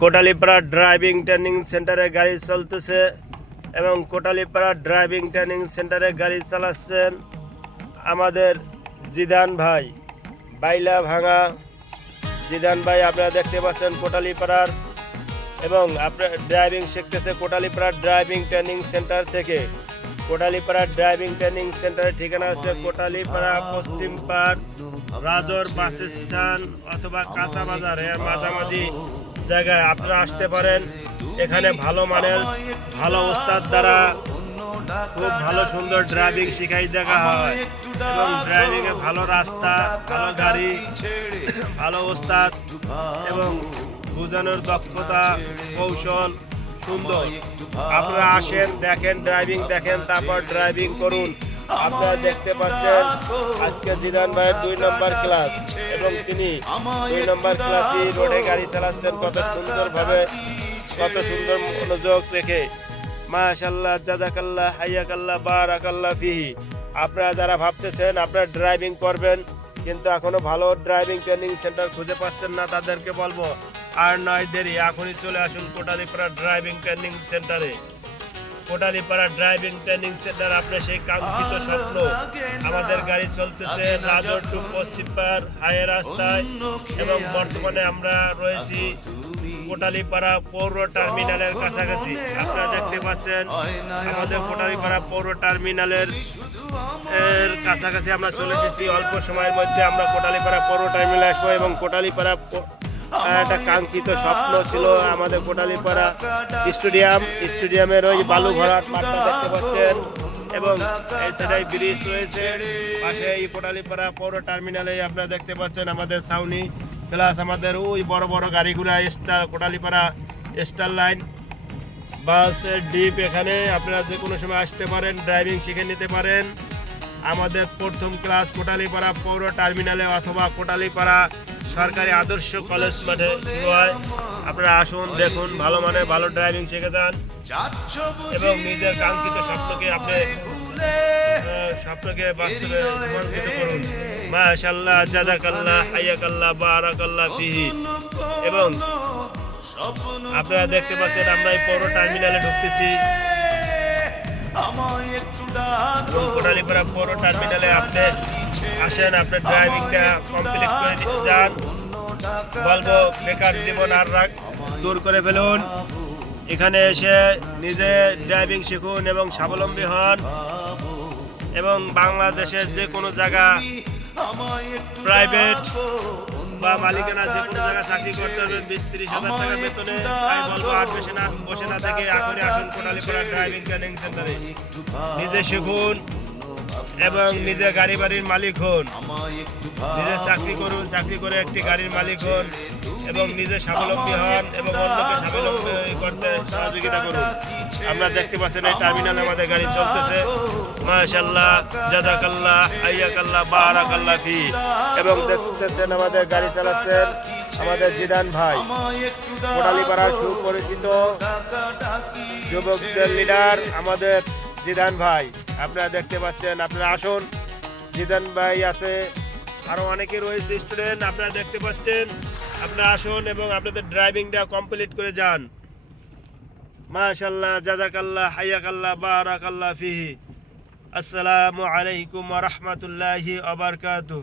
Kotalipara driving training সেন্টারে গাড়ি চলতেছে এবং কোটালীপাড়া ড্রাইভিং ট্রেনিং সেন্টারে গাড়ি চালাচ্ছেন আমাদের জিদান ভাই, বাইলা ভাঙা জিদান ভাই। আপনারা দেখতে পাচ্ছেন কোটালীপাড়ার, এবং আপনার ড্রাইভিং শিখতেছে কোটালীপাড়া ড্রাইভিং ট্রেনিং সেন্টার থেকে। কোটালীপাড়া ড্রাইভিং ট্রেনিং সেন্টারের ঠিকানা হচ্ছে কোটালীপাড়া পশ্চিম পাড়, রাজর বাস স্ট্যান্ড অথবা কাঁচা বাজার এর মাঝামাঝি জায়গায় আপনারা আসতে পারেন। এখানে ভালো মানের ভালো ওস্তাদ দ্বারা খুব ভালো সুন্দর ড্রাইভিং শিখাই দেখা হয়, এবং ড্রাইভিংয়ে ভালো রাস্তা, ভালো গাড়ি, ভালো ওস্তাদ এবং বোঝানোর দক্ষতা, কৌশল সুন্দর। আপনারা আসেন, দেখেন, ড্রাইভিং দেখেন, তারপর ড্রাইভিং করুন। আপনারা দেখতে পাচ্ছেন আজকে জিদান ভাইয়ের 2 নম্বর ক্লাস, এবং তিনি 2 নম্বর ক্লাসই রোডে গাড়ি চালাচ্ছেন কত সুন্দরভাবে, কত সুন্দর মনোযোগ রেখে। মাশাআল্লাহ, জাযাকাল্লাহ, হাইয়াকাল্লাহ, বারাকাল্লাহ ফিহি। আপনারা যারা ভাবতেছেন আপনারা ড্রাইভিং করবেন কিন্তু এখনো ভালো ড্রাইভিং ট্রেনিং সেন্টার খুঁজে পাচ্ছেন না, তাদেরকে বলবো আর নয় দেরি, এখনই চলে আসুন কোটালীপাড়া ড্রাইভিং ট্রেনিং সেন্টারে। কোটালীপাড়া ড্রাইভিং ট্রেনিং সেন্টার আপনার সেই কাঙ্ক্ষিত স্বপ্ন। আমাদের গাড়ি চলতেছে রাজর টু পশ্চিম পাড় হাই রাস্তায়, এবং বর্তমানে আমরা রয়েছি কোটালীপাড়া পৌর টার্মিনালের কাছাকাছি। আপনারা দেখতে পাচ্ছেন আমাদের কোটালীপাড়া পৌর টার্মিনালের কাছাকাছি আমরা চলে এসেছি। অল্প সময়ের মধ্যে আমরা কোটালীপাড়া পৌর টার্মিনালে আসবো, এবং কোটালীপাড়া একটা কাঙ্ক্ষিত স্বপ্ন ছিল আমাদের কোটালীপাড়া স্টেডিয়ামের ওই বালু ভরাট মাঠটা দেখতে পাচ্ছেন, এবং এই সাইডে ব্রিজ রয়েছে পাশে। এই কোটালীপাড়া পৌর টার্মিনালে আপনারা দেখতে পাচ্ছেন আমাদের ছাউনি প্লাস আমাদের ওই বড় বড় গাড়িগুলো কোটালীপাড়া স্টার লাইন বাসের ডিপ। এখানে আপনারা যে কোনো সময় আসতে পারেন, ড্রাইভিং শিখে নিতে পারেন। আমাদের প্রথম ক্লাস কোটালীপাড়া পৌর টার্মিনালে অথবা কোটালীপাড়া সরকারি আদর্শ কলেজ মাঠে শুরু হয়। আপনারা আসুন, দেখুন, ভালো মানের ভালো ড্রাইভিং শিখে যান, এবং নিজের কাঙ্ক্ষিত স্বপ্নকে বাস্তবে রূপান্তরিত করুন। মাশাআল্লাহ, জাযাকাল্লাহ, হাইয়াকাল্লাহ, বারাকাল্লাহ ফিহি। এবং আপনারা দেখতে পাচ্ছেন আমরা এই পৌর টার্মিনালে ঢুকতেছি, কোটালীপাড়া পৌর টার্মিনালে আপনি আসেন, আপনার ড্রাইভিংটা কমপ্লিট করে নিতে যান। বলবো বেকার জীবন আর দূর করে ফেলুন। এখানে এসে নিজে ড্রাইভিং শিখুন এবং স্বাবলম্বী হন, এবং বাংলাদেশের যে কোনো জায়গা প্রাইভেট বা মালিকানা যে কোনো জায়গায় চাকরি করতে হবে 20-30 হাজার টাকা বেতনে। তাই বলবো আর বসে না থেকে এখনই আসুন কোটালীপাড়া ড্রাইভিং ট্রেনিং সেন্টারে। নিজে শিখুন এবং নিজে গাড়ি বাড়ির মালিক হন, নিজে চাকরি করুন, চাকরি করে একটি গাড়ির মালিক হন, এবং নিজে স্বাবলম্বী হন এবং অন্যকে স্বাবলম্বী করতে সহযোগিতা করুন। আমরা দেখতে পাচ্ছেন এই টার্মিনালে আমাদের গাড়ি চলতেছে। মাশাআল্লাহ, জাযাকাল্লাহ, হাইয়াকাল্লাহ, বারাকাল্লাহ ফি। এবং দেখতেছেন আমাদের গাড়ি চালাচ্ছেন আমাদের জিদান ভাই, কোটালীপাড়ার সুপরিচিত যুবকদের লিডার আমাদের জিদান ভাই। আপনারা দেখতে পাচ্ছেন, আপনারা আসুন, জিদান ভাই আছে, আরো অনেকে রয়েছে স্টুডেন্ট, আপনারা দেখতে পাচ্ছেন। আপনারা আসুন এবং আপনাদের ড্রাইভিংটা কমপ্লিট করে যান। মাশাআল্লাহ, জাযাকাল্লাহ, হাইয়াকাল্লাহ, বারাকাল্লাহ ফিহি। আসসালামু আলাইকুম ওয়া রাহমাতুল্লাহি ওয়া বারাকাতুহু।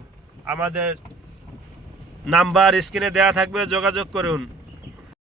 আমাদের নাম্বার স্ক্রিনে দেয়া থাকবে, যোগাযোগ করুন।